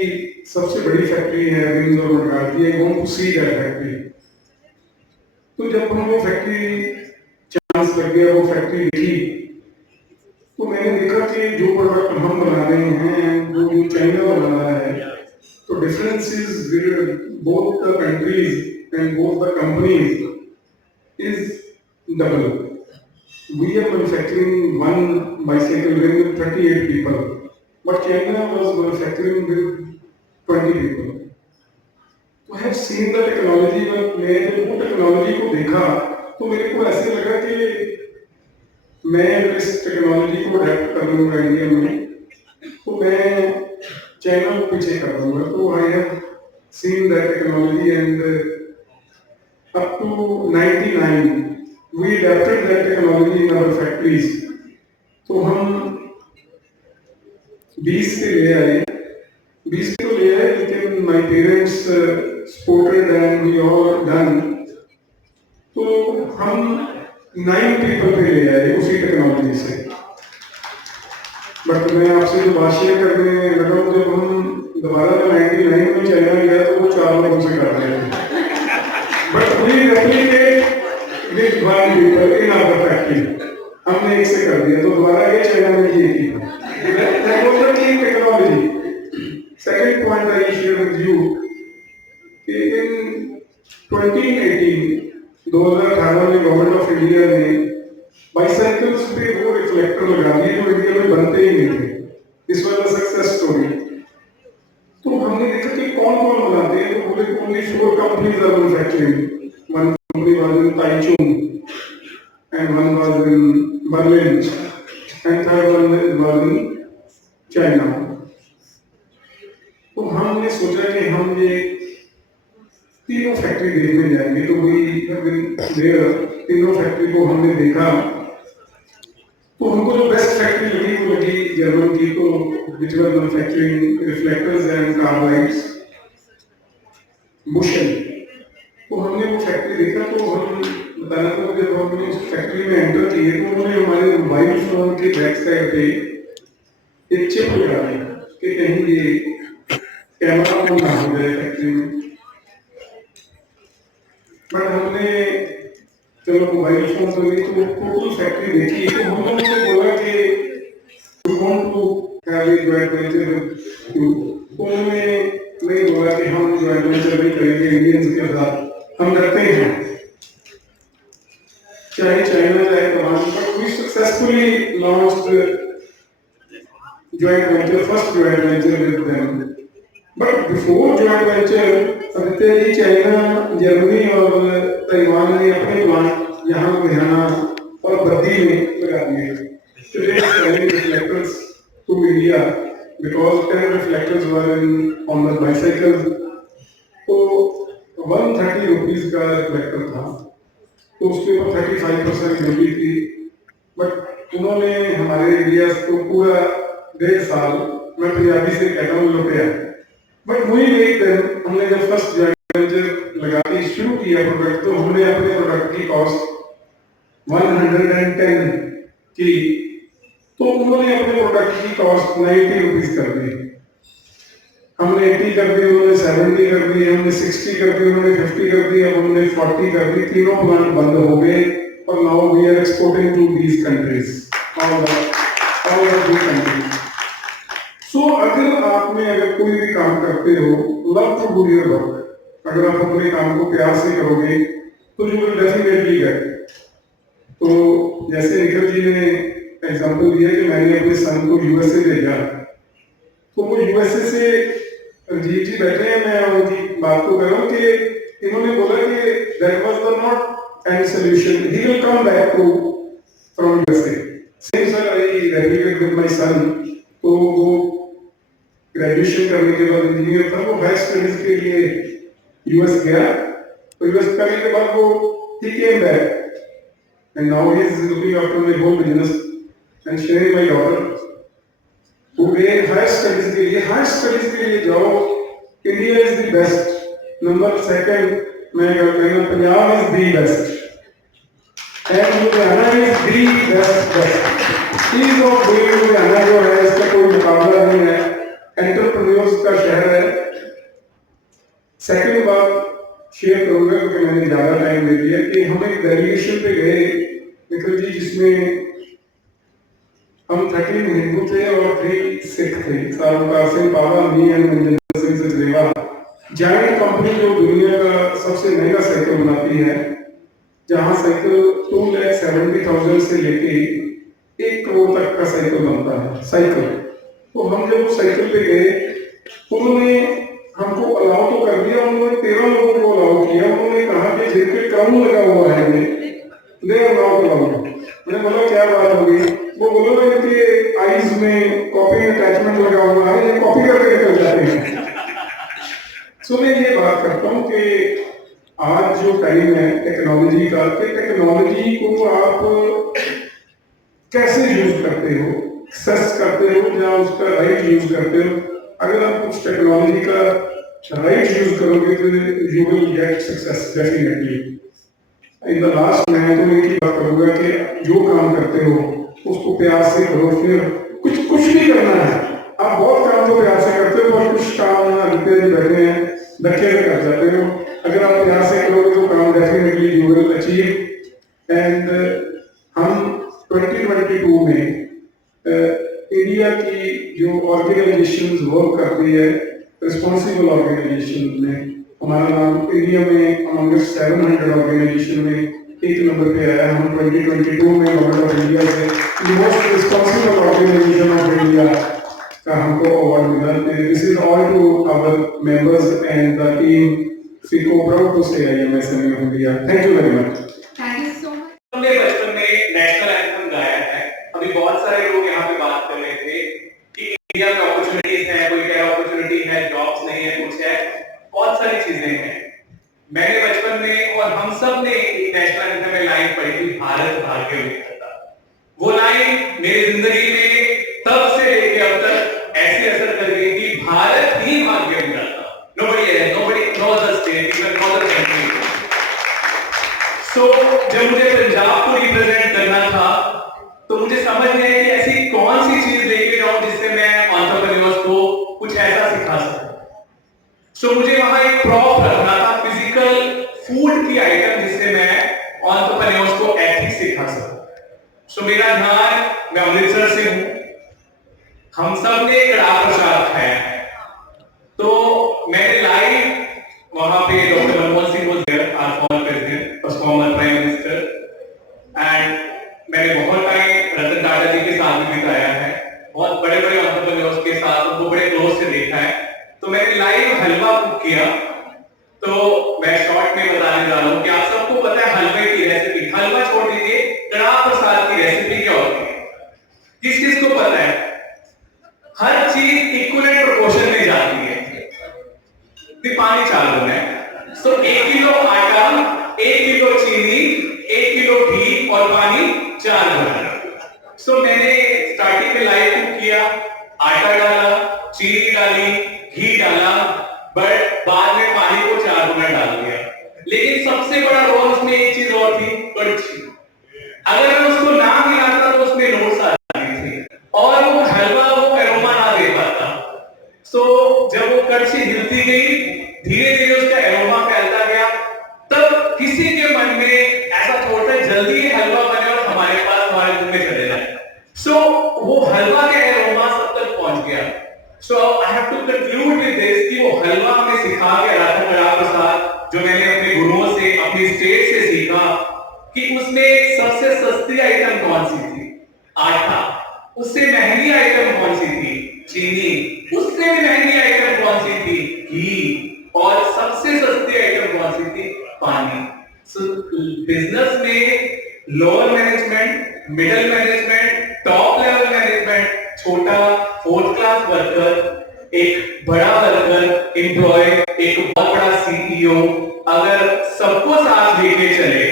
सबसे बड़ी फैक्ट्री है रिम्स और मडगार्ड की, I want to see that factory. तो जब हम वो फैक्ट्री चांस लग गया, वो फैक्ट्री देखी, तो मैंने देखा कि जो प्रोडक्ट हम बना रहे हैं वो जो चाइना बना रहा है, तो difference is both the countries and both the companies is double. We are manufacturing one bicycle rim with 38 people, but China was manufacturing with 20 people. तो I have seen the technology. मैंने जब वो technology को देखा तो मेरे को ऐसे लगा कि मैं इस टेक्नोलॉजी को अडेप्ट कर लूँगा इंडिया में, तो मैं चाइना को पीछे कर दूँगा। तो I have seen that technology and up to 99 we adapted that technology in our factories. तो हम 20 के ले आए, 20 तो ले आए, लेकिन my parents supported and we all done. तो हम 9 पीपल पे ले आए उसी टेक्नोलॉजी से। बट मैं आपसे जो बात शेयर करने लगा, जब हम दोबारा 99 में चाइना गया तो वो 4 लोगों से कर रहे थे। But we replicate with 1 people in our factory, हमने एक से कर दिया, तो दोबारा ये चाइना में ये की technology. Second point I share with you कि इन 2018 में गवर्नमेंट ऑफ इंडिया ने बाइसाइकिल्स पे वो रिफ्लेक्टर लगा दिए जो इंडिया में बनते ही नहीं थे। This was a success story. तो हमने देखा कि कौन कौन बनाते हैं, तो बोले only 4 companies are manufacturing. One company was in Taichung and one was in Berlin and third one was in China. तो हमने सोचा कि हम ये तीनों फैक्ट्री देखने जाएंगे। तो वही तीनों फैक्ट्री को हमने देखा, तो हमको जो बेस्ट फैक्ट्री लगी वो लगी जर्मन की, तो which was manufacturing reflectors and carbides, bushel. तो हमने वो फैक्ट्री देखा। तो हम बताना था जब हमने उस फैक्ट्री में एंटर किए तो उन्होंने हमारे मोबाइल फोन के बैक साइड पे एक चिप लगा दी कि कहीं ये कैमरा ऑन ना हो जाए फैक्ट्री में। बट हमने चलो मोबाइल फोन तो नहीं, तो टोटल फैक्ट्री देखी। तो हम लोगों ने बोला कि we want to have a joint venture with you. तो उन्होंने नहीं बोला कि हम जॉइंट वेंचर नहीं करेंगे इंडियंस के साथ, हम करते हैं चाहे चाइना चाहे तमाम। But we successfully launched joint venture, first joint venture with them. But before joint venture, Aditya ji China, जर्मनी और ताइवान ने अपने प्लांट यहाँ लुधियाना और बद्दी में लगा दिए। Today selling reflectors to India because 10 reflectors were on the bicycle. तो 130 रुपीस का रिफ्लेक्टर था, तो उसके ऊपर 35% ड्यूटी थी। बट उन्होंने हमारे इंडिया को पूरा 1.5 साल, मैं पंजाबी से कहता हूँ, लुटिया। बट वही एक दिन हमने जब फर्स्ट जॉइंट वेंचर लगाती शुरू किया प्रोडक्ट, तो हमने अपने प्रोडक्ट की कॉस्ट 110 की, तो उन्होंने अपने प्रोडक्ट की कॉस्ट 90 रुपीस कर दी। हमने 80 कर दी, उन्होंने 70 कर दी, हमने 60 कर दी, उन्होंने 50 कर दी, अब उन्होंने 40 कर दी। तीनों प्लांट बंद हो गए और now we are exporting to these countries, all the countries. So अगर आप में अगर कोई भी काम करते हो, love to do your work, अगर आप अपने काम को प्यार से करोगे तो यू विल डेफिनेटली गेट। तो जैसे निखिल जी ने एग्जांपल दिया कि मैंने अपने सन को यूएसए भेजा, तो वो यूएसए से रंजीत जी बैठे हैं, मैं उनकी बात को कर रहा हूँ कि इन्होंने बोला कि that was the not and solution. He will come back to from USA. Same sir, I graduated with my son. तो वो ग्रेजुएशन करने के बाद इंजीनियर था, वो हायर स्टडीज के लिए यूएस गया, तो यूएस करने के बाद वो he came back and now he is looking after my whole business and sharing my daughter. वो गए हायर स्टडीज के लिए जाओ, India is the best, number second मैं कहूँगा Punjab is the best and Ludhiana is the best. Ease of doing Ludhiana जो है इसका कोई मुकाबला नहीं है, एंटरप्रेन्योर्स का शहर है। सेकंड बात शेयर करूंगा क्योंकि मैंने ज्यादा टाइम ले लिया कि हम एक डेलीगेशन पे गए निखिल जी, जिसमें हम 13 हिंदू थे और 3 सिख थे, Sarukar Singh Baba, me and Manjinder Singh Sachdeva. Giant company जो दुनिया का सबसे महंगा साइकिल बनाती है, जहां साइकिल 2,70,000 से लेके 1 करोड़ तक का साइकिल बनता है साइकिल। तो हम जब उस साइकिल पे गए, उन्होंने हमको अलाउ तो कर दिया, उन्होंने 13 लोगों को अलाउ किया। उन्होंने कहा कि जिनके कानून लगा हुआ है दे अलाउ कराओ। मैंने बोला क्या बात हो गई? वो बोलो इनके आईज में कॉपी अटैचमेंट लगा हुआ है, ये कॉपी करके निकल जाते हैं। सो मैं ये बात करता हूँ कि आज जो टाइम है टेक्नोलॉजी का, कि टेक्नोलॉजी को आप कैसे यूज करते हो, सर्च करते हो या उसका राइट यूज करते हो। अगर आप उस टेक्नोलॉजी का राइट यूज करोगे तो you will get success definitely. In the last मैं तो एक ही बात करूंगा कि जो काम करते हो उसको प्यार से करो, फिर कुछ भी करना है। आप बहुत काम तो प्यार से करते हो और कुछ काम हल्के जी बैठे हैं धक्के से कर जाते हो। अगर आप प्यार से करोगे तो काम definitely you will achieve. And हम 2022 में इंडिया की जो ऑर्गेनाइजेशंस वर्क करती है, रिस्पॉन्सिबल ऑर्गेनाइजेशन में हमारा नाम इंडिया में अमंग 700 ऑर्गेनाइजेशन में 1 नंबर पे आया। हम 2022 में गवर्नमेंट ऑफ इंडिया से most responsible organisation of India का हमको अवार्ड मिला। This is all to our members and the team. We को proud to say IMSME India. Thank you very much. Thank you so much. हमने बचपन में national anthem गाया है। अभी बहुत सारे लोग यहाँ पे बात कर रहे थे कि इंडिया में अपॉर्चुनिटीज हैं, कोई कह रहा अपॉर्चुनिटी है, जॉब्स नहीं है, कुछ है, बहुत सारी चीजें हैं। मैंने बचपन में और हम सब ने नेशनल एंथम में लाइन पढ़ी थी, भारत भाग्य विधाता। वो लाइन मेरी जिंदगी में तब से लेके अब तक ऐसे असर कर गई कि भारत ही भाग्य विधाता। Nobody knows the state, even knows the country. So जब मुझे पंजाब को रिप्रेजेंट करना था तो मुझे समझ में आया कि ऐसी कौन सी चीज लेके जाऊं जिससे मैं एंटरप्रेन्योर्स को कुछ ऐसा सिखा सकूं। सो मुझे वहां एक प्रॉप रखना था, फिजिकल फूड की आइटम, जिससे मैं एंटरप्रेन्योर्स को एथिक्स सिखा सकूं। सो मेरा ध्यान, मैं अमृतसर से हूं, हम सब ने कड़ाह प्रसाद खाया है, तो मैंने लाइव वहां पे doctor Manmohan Singh was there, our former president, former prime minister, and मैंने बहुत टाइम रतन टाटा जी के साथ भी बिताया है, बहुत बड़े बड़े एंटरप्रेन्योर्स के साथ उनको बड़े क्लोज से देखा है। तो मैंने लाइव हलवा कुक किया। तो मैं शॉर्ट में बताने जा रहा हूँ कि आप सबको पता है हलवे की रेसिपी, हलवा छोड़ दीजिए, कड़ाह प्रसाद की रेसिपी क्या होती है, किस किस को पता है? हर चीज इक्वलेंट प्रोपोर्शन में जाती है। पानी चालू है, सो 1 किलो आटा, 1 किलो चीनी, 1 किलो घी और पानी 4 ग्राम। सो मैंने स्टार्टिंग में लाइव कुक किया, आटा डाला, चीनी डाली, घी डाला, बट बाद में पानी को 4 गुना डाल दिया। लेकिन सबसे बड़ा रोल उसमें एक चीज और थी, कड़छी। अगर मैं उसको ना मिलाता तो उसमें नोट्स आ जाती थी और वो हलवा वो एरोमा ना दे पाता। सो जब वो कड़छी हिलती गई, धीरे धीरे उसका एरोमा फैलता गया, तब किसी के मन में ऐसा थोड़ा जल्दी हलवा बने और हमारे पास हमारे मुंह में चले जाए। सो वो हलवा का एरोमा सब तक पहुंच गया। So I have to conclude with this कि वो हलवा हमें सिखा के रहा था प्रसाद, जो मैंने अपने गुरुओं से, अपनी स्टेट से सीखा, कि उसमें सबसे सस्ती आइटम कौन सी थी? आटा। उससे महंगी आइटम कौन सी थी? चीनी। उससे भी महंगी आइटम कौन सी थी? घी। और सबसे सस्ती आइटम कौन सी थी? पानी। सो बिजनेस में lower management, middle management, top level management, छोटा 4th क्लास वर्कर, एक बड़ा वर्कर एम्प्लॉय, एक बहुत बड़ा सीईओ, अगर सबको साथ लेके चले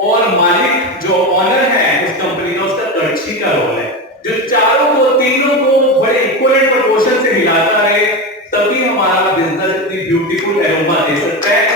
और मालिक जो ऑनर है उस कंपनी का, उसका कर्ची का रोल है, जो चारों को, तीनों को बड़े इक्वलेंट प्रोपोर्शन से हिलाता रहे, तभी हमारा बिजनेस इतनी ब्यूटीफुल एरोमा दे सकता है।